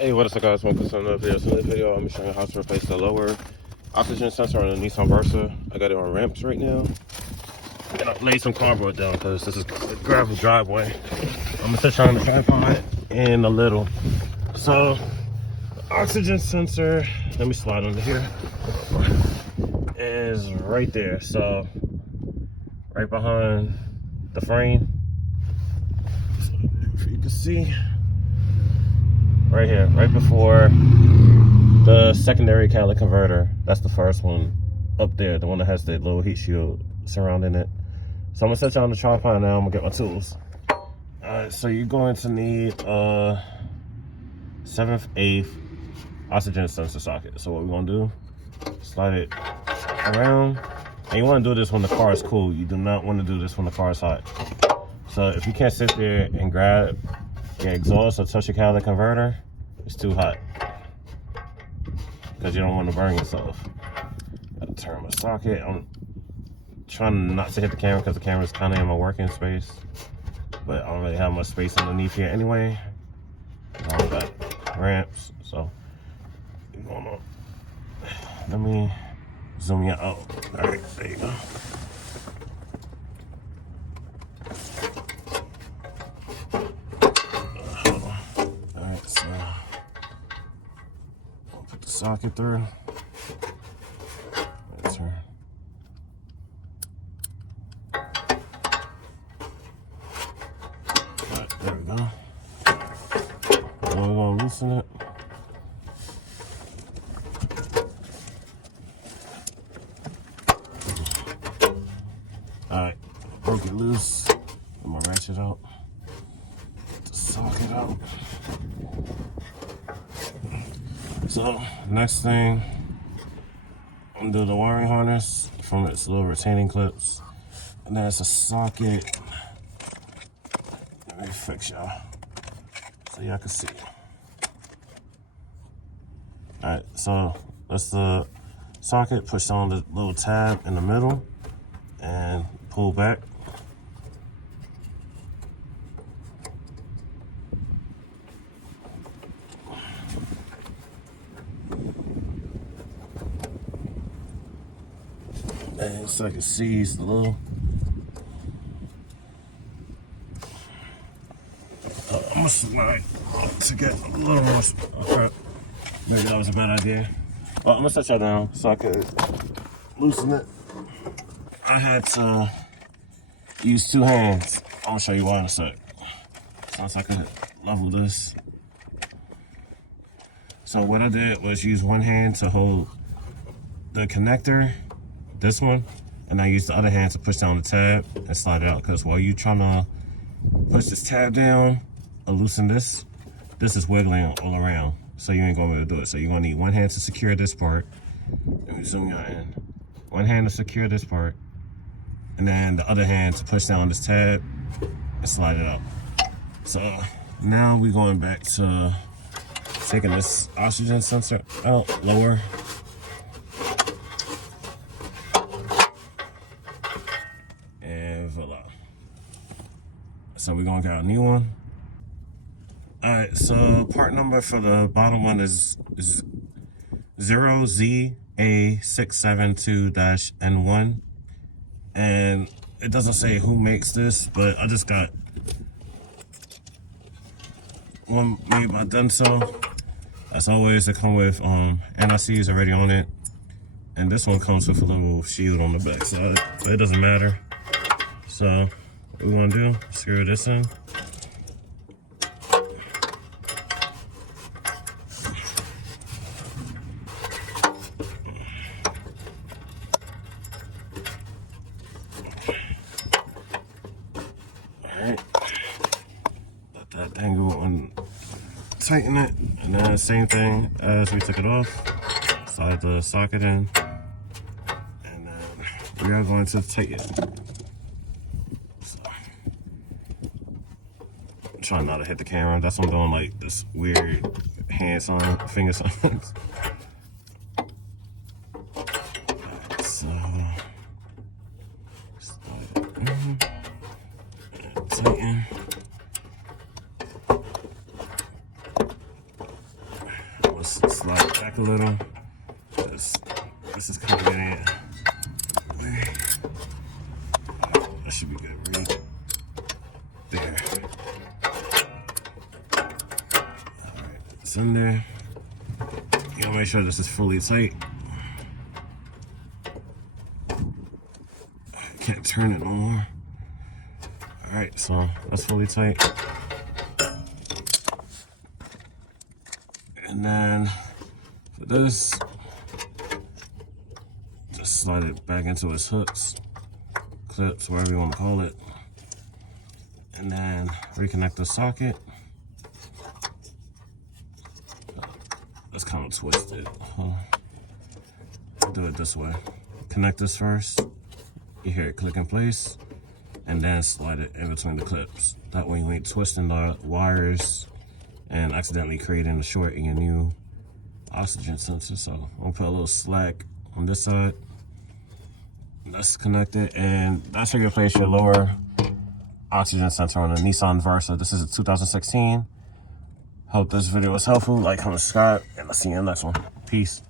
Hey, what is up guys, welcome to another video. So in this video, I'm going to be showing you how to replace the lower oxygen sensor on the Nissan Versa. I got it on ramps right now. And I laid some cardboard down because this is a gravel driveway. I'm going to set you on the tripod in a little. So, the oxygen sensor, let me slide under here, is right there. So, right behind the frame. So, if you can see, right here, right before the secondary catalytic converter. That's the first one up there, the one that has the little heat shield surrounding it. So I'm gonna set you on the tripod now. I'm gonna get my tools. Alright, so you're going to need a 7/8 oxygen sensor socket. So what we're gonna do, slide it around. And you wanna do this when the car is cool. You do not wanna do this when the car is hot. So if you can't sit there and grab your exhaust or touch your catalytic converter, it's too hot because you don't want to burn yourself. Gotta turn my socket. I'm trying not to hit the camera because the camera is kind of in my working space, but I don't really have much space underneath here anyway. I don't got ramps, so going on. Let me zoom you out. All right, there you go. Socket through. That's her. Right, there we go. Now we're gonna loosen it. Alright, broke it loose. I'm gonna ratchet out. Get the socket out. So, next thing, I'm gonna do the wiring harness from its little retaining clips. And then it's a socket. Let me fix y'all so y'all can see. Alright, so that's the socket. Push on the little tab in the middle and pull back. And so I can seize the little. I'm gonna slide to get a little more. Oh crap! Maybe that was a bad idea. I'm gonna set y'all down so I could loosen it. I had to use two hands. I'm gonna show you why in a sec. So I could level this. So what I did was use one hand to hold the connector. This one, and I use the other hand to push down the tab and slide it out, because while you're trying to push this tab down or loosen this is wiggling all around, so you ain't gonna be able to do it. So you're gonna need one hand to secure this part. Let me zoom you in. One hand to secure this part, and then the other hand to push down this tab and slide it out. So now we're going back to taking this oxygen sensor out lower. So we're gonna get a new one. All right, so part number for the bottom one is 0ZA672-N1. And it doesn't say who makes this, but I just got one made by Denso. As always, they come with NICs already on it. And this one comes with a little shield on the back side, but it doesn't matter. So what we want to do, screw this in. Alright, let that thing go and tighten it. And then same thing as we took it off, slide the socket in. And then we are going to tighten it. Trying not to hit the camera. That's what I'm doing, like this weird hand sign, finger signs. So slide it in and tighten. let's slide it back a little. This is convenient. That should be good, right? There. Alright, it's in there. You gotta make sure this is fully tight. I can't turn it no more. Alright, so that's fully tight. And then for this, just slide it back into its hooks, clips, whatever you want to call it. And then reconnect the socket. That's kind of twisted. Do it this way. Connect this first. You hear it click in place. And then slide it in between the clips. That way you ain't twisting the wires and accidentally creating a short in your new oxygen sensor. So I'm gonna put a little slack on this side. That's connected, and that's how you replace your lower oxygen sensor on a Nissan Versa. This is a 2016. Hope this video was helpful. Like, comment, subscribe, and I'll see you in the next one. Peace.